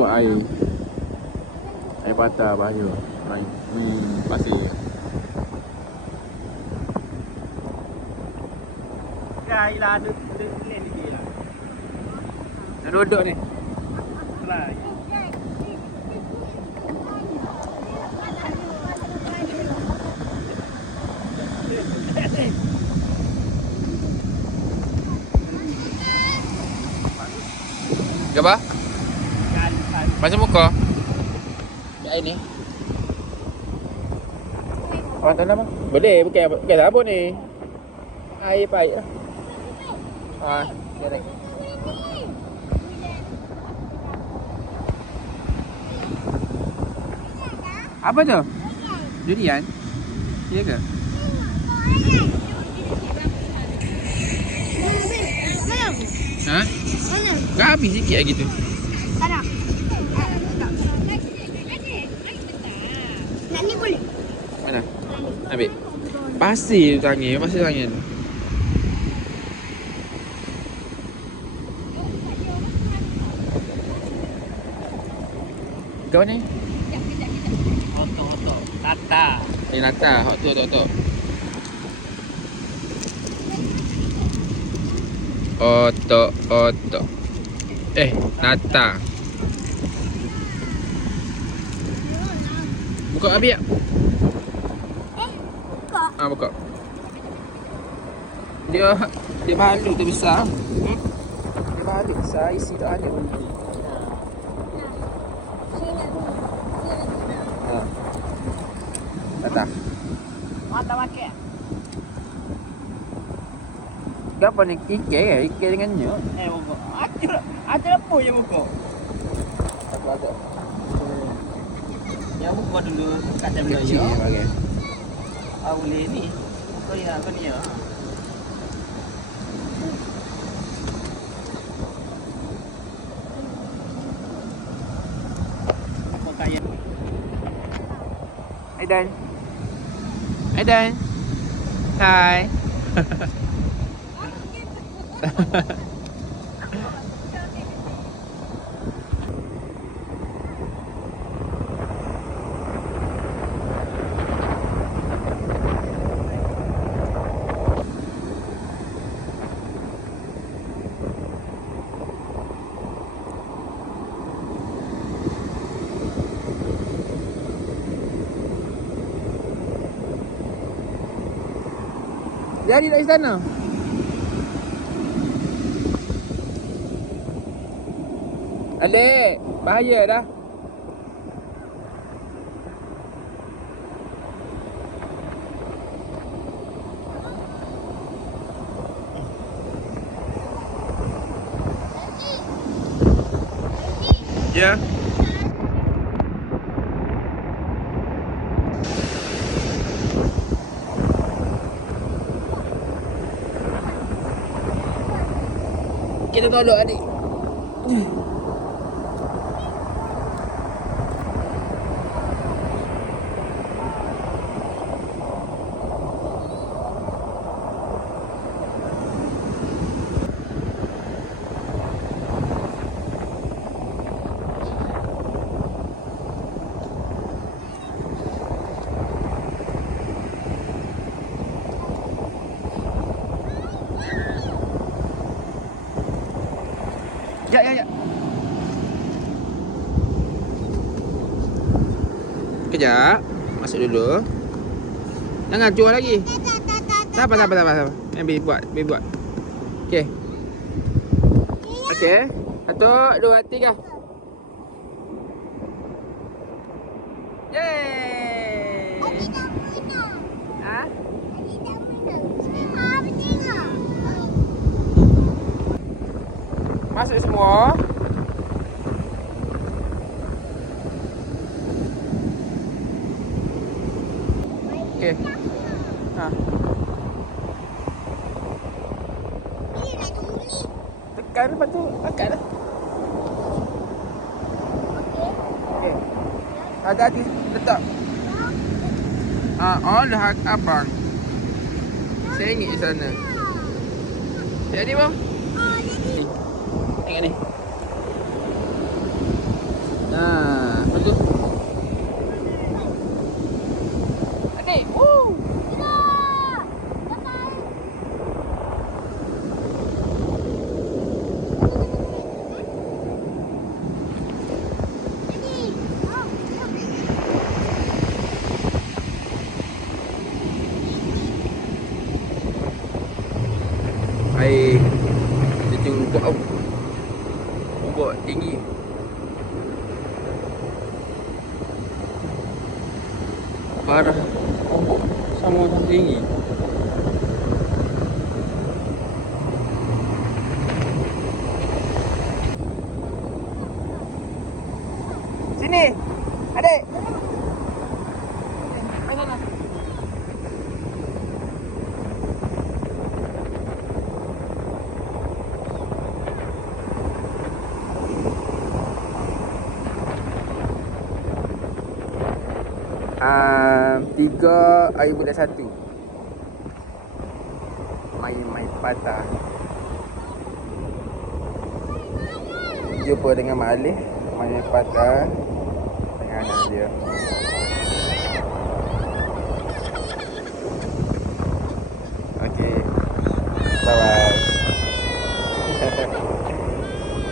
kuat air. Air patah bahaya. Pasir. Kai lah ada lain dia lah. Dah duduk ni. Lah. Apa? Macam muka? Kat air ni. Orang tanam bang? Boleh, bukan sabun ni. Air pahit lah. Kira. Apa tu? Durian? Ya ke? Ha? Dah habis sikit lagi tu. Tak nak. Nak ni boleh? Mana? Ambil. Pasir tu tangan, pasir tangan. Kau ni? Otok. Tata. Nata, hot tu. Otok. Nata. Buka habis tak? Buka. Buka. Dia balut tu besar. Dia balut besar, isi tu ada. Nata. Mata pakai. Apa ni? Ikan dengan nyok. Buka. Ada apa je buka? Ada. Yang buka dulu kat dalam Kecil dia. bagi. Boleh ni. Kau ni ya. Apa kaya? Aidan. Hai. Jadi tak di sana. Adik, bahaya dah. Ya. Kita tolong adik. Ya. Kejap. Masuk dulu. Jangan curah lagi. Sabar. Biar buat. Okey. Okey. 1, 2, 3. Yeay. Ha? Masuk semua. Okey. Tekan lepas tu angkat dah. Okey. Hati-hati letak. Dah abang. Saya ingat di sana. Jadi bang? Tengok ni. Air dia tengok ombak tinggi. Parah. Ombak sama tinggi. Sini. Adik. Tiga air bulat satu. Main patah. Jumpa dengan Mak Alif. Main patah dengan anak dia.